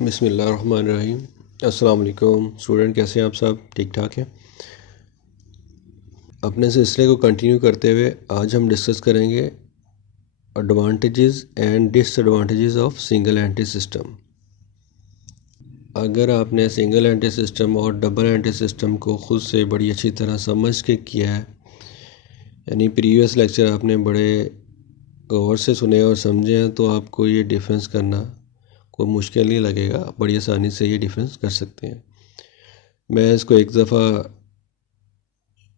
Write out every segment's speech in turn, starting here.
बिस्मिल्लाहिर्रहमानिर्रहीम। अस्सलाम वालेकुम स्टूडेंट, कैसे हैं आप? सब ठीक ठाक हैं? अपने सिलसिले को कंटिन्यू करते हुए आज हम डिस्कस करेंगे advantages and disadvantages of single entry system. अगर आपने सिंगल एंट्री सिस्टम और डबल एंट्री सिस्टम को ख़ुद से बड़ी अच्छी तरह समझ के किया है, यानी प्रीवियस लेक्चर आपने बड़े गौर से सुने और समझे हैं, तो आपको ये डिफरेंस करना कोई मुश्किल नहीं लगेगा। बड़ी आसानी से ये डिफरेंस कर सकते हैं। मैं इसको एक दफ़ा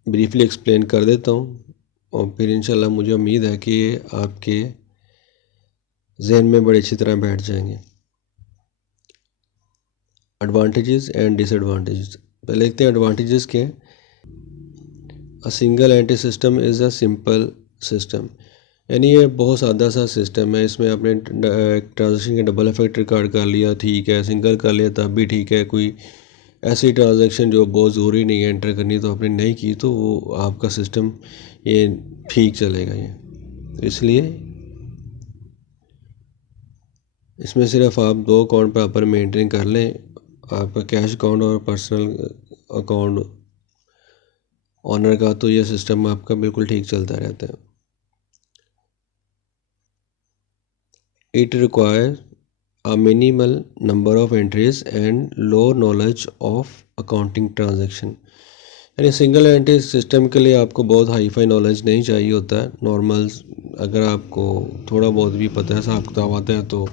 ब्रीफली एक्सप्लेन कर देता हूँ और फिर इंशाल्लाह मुझे उम्मीद है कि ये आपके जहन में बड़ी अच्छी तरह बैठ जाएंगे। एडवांटेजेस एंड डिसएडवांटेजेस, पहले देखते हैं एडवांटेजेस क्या हैं। A single entry system is a simple system, यानी ये बहुत सादा सा सिस्टम है। इसमें आपने ट्रांजेक्शन का डबल इफेक्ट रिकॉर्ड कर लिया, ठीक है। सिंगल कर लिया तब भी ठीक है। कोई ऐसी ट्रांजैक्शन जो बहुत ज़रूरी नहीं है एंटर करनी, तो आपने नहीं की, तो वो आपका सिस्टम ये ठीक चलेगा। ये तो इसलिए इसमें सिर्फ आप दो अकाउंट प्रॉपर मेंटेन कर लें, आपका कैश अकाउंट और पर्सनल अकाउंट ऑनर का, तो ये सिस्टम आपका बिल्कुल ठीक चलता रहता है। It require a minimal number of entries and low knowledge of accounting transaction, यानी सिंगल एंट्री सिस्टम के लिए आपको बहुत हाई फाई नॉलेज नहीं चाहिए होता है। नॉर्मल अगर आपको थोड़ा बहुत भी पता है, हिसाब किताब आता है, तो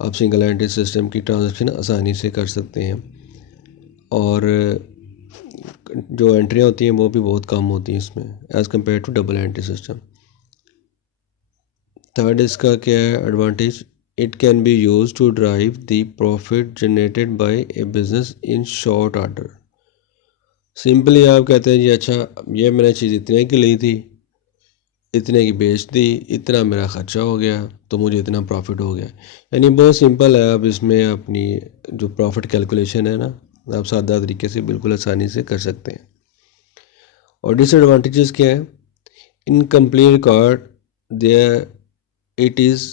आप सिंगल एंट्री सिस्टम की ट्रांजैक्शन आसानी से कर सकते हैं। और जो एंट्रियाँ होती हैं वो भी बहुत कम होती हैं इसमें as compare to double entry system. Third इसका क्या है advantage? It can be use to drive the profit generated by a business in short order. Simply आप कहते हैं जी, अच्छा ये मैंने चीज़ इतने की ली थी, इतने की बेच दी, इतना मेरा ख़र्चा हो गया, तो मुझे इतना प्रॉफिट हो गया। यानी बहुत सिंपल है। आप इसमें अपनी जो प्रॉफिट कैलकुलेशन है ना, आप सादा तरीके से बिल्कुल आसानी से कर सकते हैं। और डिसएडवांटेजेस क्या है? Incomplete record there, it is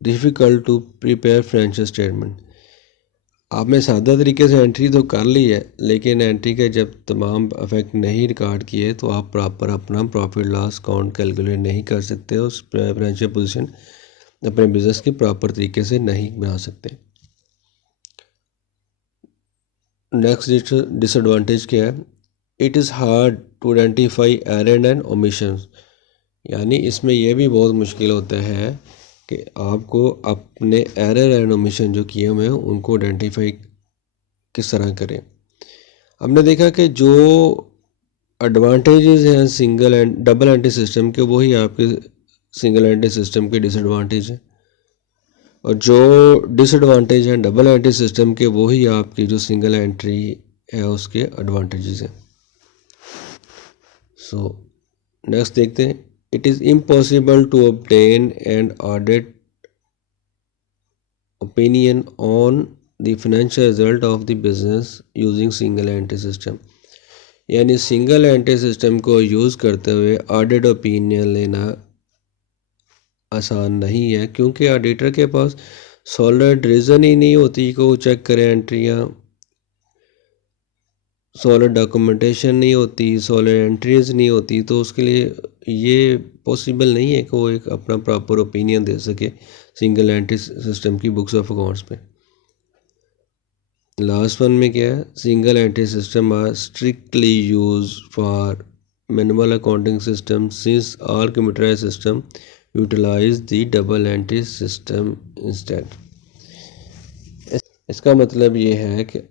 difficult to prepare financial statement. आपने सादा तरीके से एंट्री तो कर ली है, लेकिन एंट्री के जब तमाम इफेक्ट नहीं रिकॉर्ड किए, तो आप प्रॉपर अपना प्रॉफिट लॉस अकाउंट कैलकुलेट नहीं कर सकते, उस फाइनेंशियल पोजीशन अपने बिजनेस की प्रॉपर तरीके से नहीं बना सकते। नेक्स्ट डिसएडवांटेज क्या है? It is hard to identify error and omissions, यानी इसमें यह भी बहुत मुश्किल होता है कि आपको अपने एरर एंड ओमिशन जो किए हुए हैं उनको आइडेंटिफाई किस तरह करें। हमने देखा कि जो एडवांटेजेस हैं single and double entry system के, वही आपके सिंगल एंट्री सिस्टम के डिसएडवांटेज हैं, और जो डिसएडवांटेज हैं डबल एंट्री सिस्टम के, वही आपकी जो सिंगल एंट्री है उसके एडवांटेजेस हैं। सो नेक्स्ट देखते हैं। It is impossible to obtain and audit opinion on the financial result of the business using single entry system, यानी सिंगल एंट्री सिस्टम को यूज़ करते हुए ऑडिट ओपिनियन लेना आसान नहीं है, क्योंकि ऑडिटर के पास सॉलिड रीज़न ही नहीं होती कि वो चेक करे एंट्रियाँ, सॉलिड डॉक्यूमेंटेशन नहीं होती, सॉलिड एंट्रीज नहीं होती, तो उसके लिए ये पॉसिबल नहीं है कि वो एक अपना प्रॉपर ओपिनियन दे सके सिंगल एंट्री सिस्टम की बुक्स ऑफ अकाउंट्स पे। लास्ट वन में क्या है? Single entry system are strictly use for manual accounting system since all computerize system utilize the double entry system instead. इसका मतलब ये है कि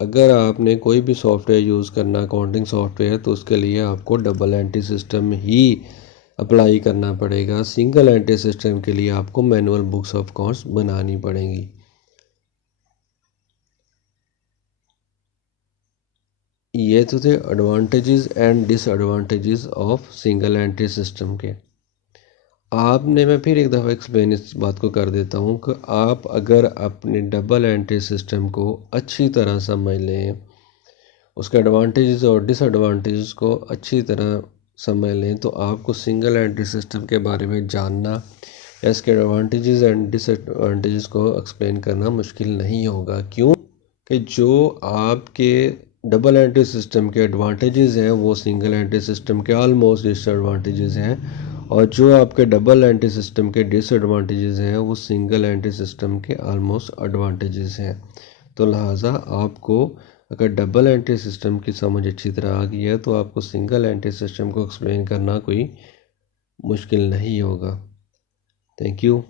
अगर आपने कोई भी सॉफ्टवेयर यूज़ करना अकाउंटिंग सॉफ्टवेयर, तो उसके लिए आपको डबल एंट्री सिस्टम ही अप्लाई करना पड़ेगा। सिंगल एंट्री सिस्टम के लिए आपको मैनुअल बुक्स ऑफ अकाउंट्स बनानी पड़ेंगी। ये तो थे advantages and disadvantages of single entry system के। आपने मैं फिर एक दफ़ा एक्सप्लेन इस बात को कर देता हूँ कि आप अगर अपने डबल एंट्री सिस्टम को अच्छी तरह समझ लें, उसके एडवांटेजेस और डिसएडवांटेजेस को अच्छी तरह समझ लें, तो आपको सिंगल एंट्री सिस्टम के बारे में जानना, इसके एडवांटेजेस एंड डिसएडवांटेजेस को एक्सप्लेन करना मुश्किल नहीं होगा। क्यों कि जो आपके डबल एंट्री सिस्टम के एडवांटेजेस हैं वो सिंगल एंट्री सिस्टम के ऑलमोस्ट डिसएडवांटेजेस हैं, और जो आपके डबल एंट्री सिस्टम के डिसएडवांटेजेस हैं वो सिंगल एंट्री सिस्टम के ऑलमोस्ट एडवांटेजेस हैं। तो लिहाजा आपको अगर डबल एंट्री सिस्टम की समझ अच्छी तरह आ गई है तो आपको सिंगल एंट्री सिस्टम को एक्सप्लेन करना कोई मुश्किल नहीं होगा। Thank you.